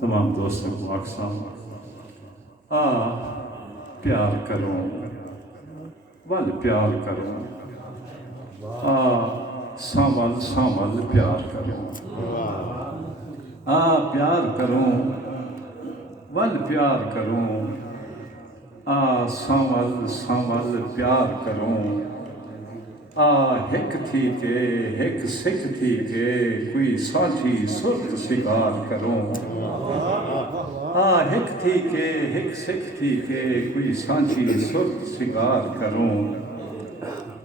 तमाम दोस्तों को अक्सर प्यार करो, वल प्यार करो, सांवल सांवल प्यार करो, प्यार करो, वल प्यार करो, सांवल सांवल प्यार करो, हिक थी के हिक सिख थी के कोई साझी सुरत सिगार करो, हिक थी के हिक सिख थी के कोई साझी सुरत सिगार करो,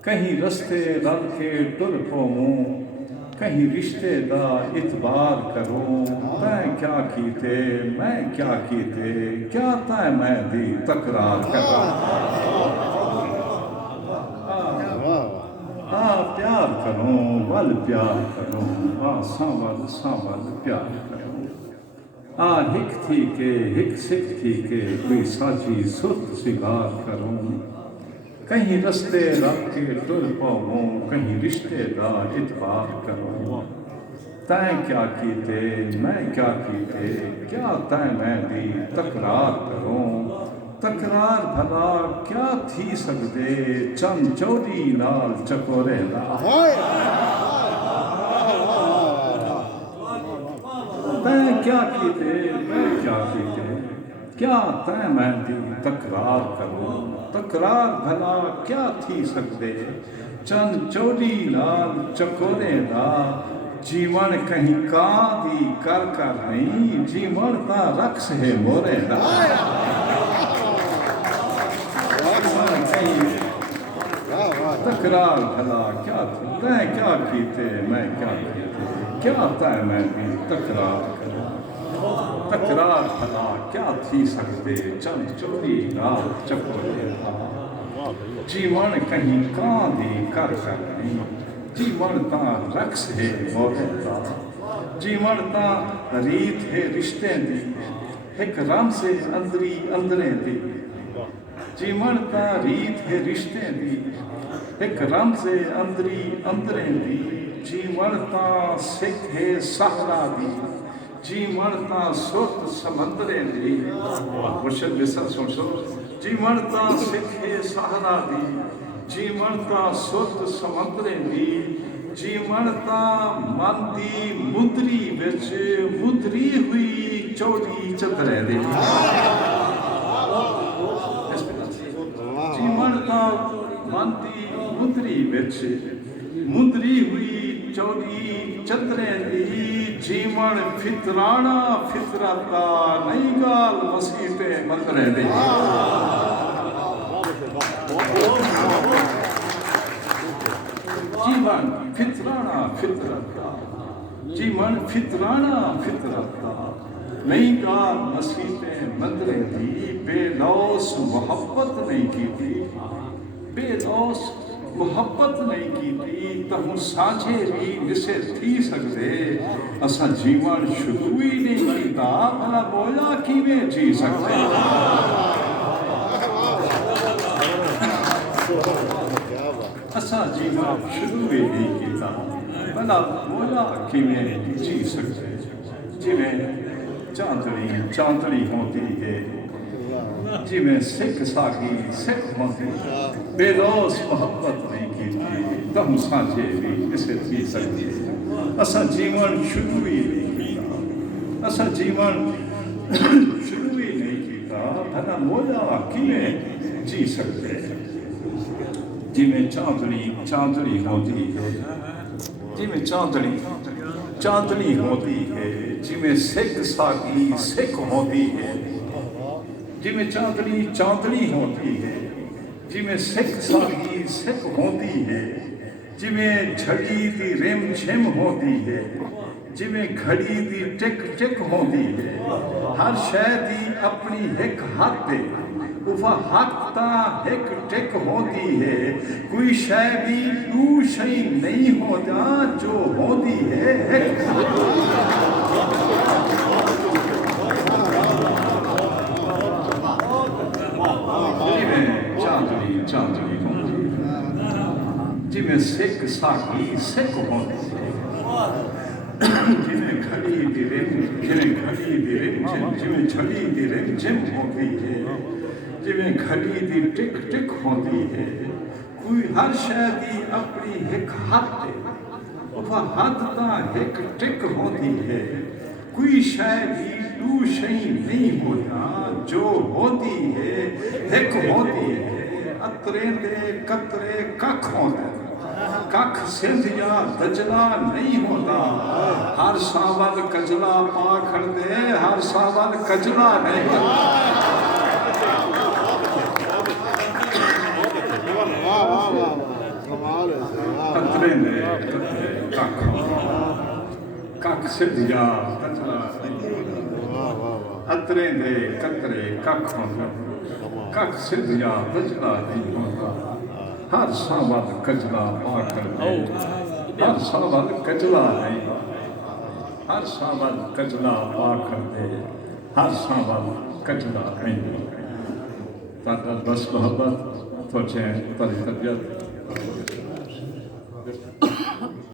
कहीं रस्ते रल के टुर पवूं, कहीं रिश्ते दा इतबार करो, तैं क्या कीते मैं क्या कीते, क्या तैं मैं दी तकरार करो, प्यार करो, वल प्यार करो, सांवल सांवल प्यार करो, हिक थी के हिक सिख थी के कोई साझी सुरत सिगार करो, कहीं रस्ते रल के टुर पवूं, कहीं रिश्ते दा इतबार करो, तैं क्या कीते मैं क्या कीते, क्या तैं मैं दी तकरार करो, तकरार भला क्या थी सकदे, चंद चौधी नाल चकोरे दा, तैं क्या कीते मैं क्या कीते, क्या तैं मैं दी तकरार करो, तकरार भला क्या थी सकदे, चंद चौधी नाल चकोरे दा, जीवन कहीं कां दी कर कर नहीं, जीवन ता रक्स है मोरे दा, तकरार भला क्या थी, तैं क्या कीते मैं क्या कीते, क्या तैं मैं भी तकरार करो, तकरार भला क्या थी सकदे, चंद चोरी रात चकोरे दा, जीवन कहीं कां दी कर कर नहीं, जीवन ता रक्स है मोरे दा, जीवन ता रीत है रिश्ते दी, एक रम से अंदरी अंदरे दी, जीवन ता रीत है रिश्ते दी, एक रम से अंदरी अंदरे दी, जीवन ता सिख है सहरा दी, जीवन ता सुरत समंदरे दी, मुर्शद विसल सुन जीवन ता सिख है सहरा दी, जीवन ता सुरत समंदरे दी, जीवन ता मन दी मुंदरी विच मुंदरी हुई चौड़ी चदरे दी, जीवन ता मन दी मुंदरी विच मुंदरी हुई चौड़ी चदरे दी, जीवन फितराना फितरता नई गाल मसीते मंदरे दी, जीवन फितराना फितरता, जीवन फितराना फितरता नई गाल मसीते मंदरे दी, बेलौस मोहब्बत नहीं की थी, बेलौस मुहब्बत नहीं की थी, तहु साझे भी निसे थी सकदे, असा जीवन शुरू ही नहीं कीता, भला बोला किवें जी सकदे, असा जीवन शुरू ही नहीं कीता, भला बोला किवें जी सकदे, जिवें चांदनी चांदनी होती है, जिवें सिख सागी सिख होती, बेलौस मोहब्बत नहीं की थी, तहु साझे भी किसे थी सकती, असा जीवन शुरू ही नहीं कीता, असा जीवन शुरू ही नहीं कीता, भला मोला किवें जी सकते, जिवें चांदनी चांदनी होती है, जिवें चांदनी चांदनी होती है, जिवें सिख सागी सिख होती है, जिवें चांदनी चांदनी होती है, जिवें सिख सागी सिख होती है, जिवें झड़ी दी रिम झिम होती है, जिवें घड़ी दी टिक टिक होती है, हर शय दी अपनी हिक हद है, उफा हक ता हिक टिक होती है, कोई शय भी तू शई नहीं होता, जो होती है हिक चांदनी चांदनी होती, जिवें सिख सागी सिख होती है, जिवें घड़ी दी रिम जिमें घड़ी दी रिम जिमें झड़ी दी रिम जिम होती है जिमें घड़ी दी टिक टिक होती है कोई हर शय दी अपनी एक हद वह हद ता एक टिक होती है कोई शय भी दू शई नहीं होता जो होती है एक होती है अतरे दे कतरे कख होता कख सिंधिया दजला नहीं होता हर सावन कजला पाखड़ दे हर सावन कजला नहीं होता कतरे दे कतरे कख कख सिंधिया दजला अतरे दे कतरे कख होता कख सिंधिया दजला नहीं होता हर सावन कजला पाखड़ दे हर सावन कजला नहीं हर सावन कजला पाखड़ दे हर सावन कजला नहीं ताकत बस मोहब्बत तो चैन तबीयत